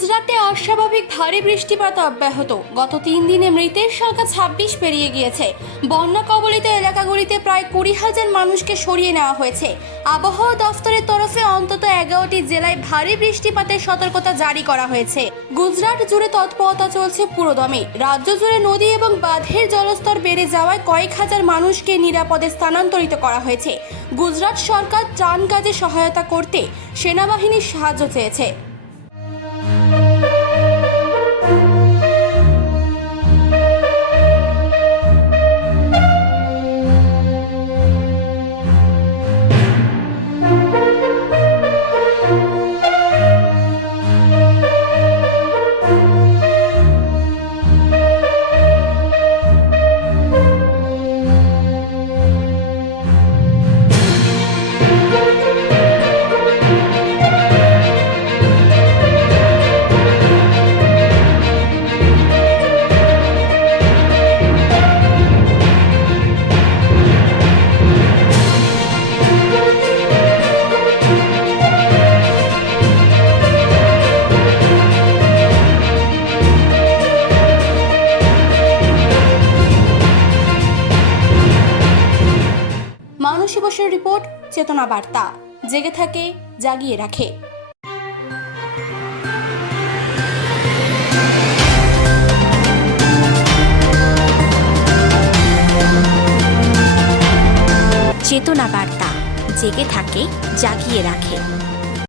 গুজরাটে অস্বাভাবিক ভারী বৃষ্টিপাত অব্যাহত। গত 3 দিনে মৃতের সংখ্যা 26 পেরিয়ে গিয়েছে। বন্যা কবলিত এলাকাগুলিতে প্রায় 20,000 মানুষকে সরিয়ে নেওয়া হয়েছে। আবহাওয়া দফতরের তরফে অন্তত 11টি জেলায় ভারী বৃষ্টিপাতের সতর্কতা জারি করা হয়েছে। গুজরাট জুড়ে তৎপরতা চলছে পুরোদমে। রাজ্য জুড়ে নদী এবং বাঁধের জলস্তর বেড়ে যাওয়ায় কয়েক হাজার মানুষকে নিরাপদে স্থানান্তরিত করা হয়েছে। গুজরাট সরকার ত্রাণ কাজে সহায়তা করতে সেনাবাহিনীর সাহায্য চেয়েছে। মানসী বসুর রিপোর্ট, চেতনা বার্তা। জেগে থাকে, জাগিয়ে রাখে। চেতনা বার্তা, জেগে থাকে, জাগিয়ে রাখে।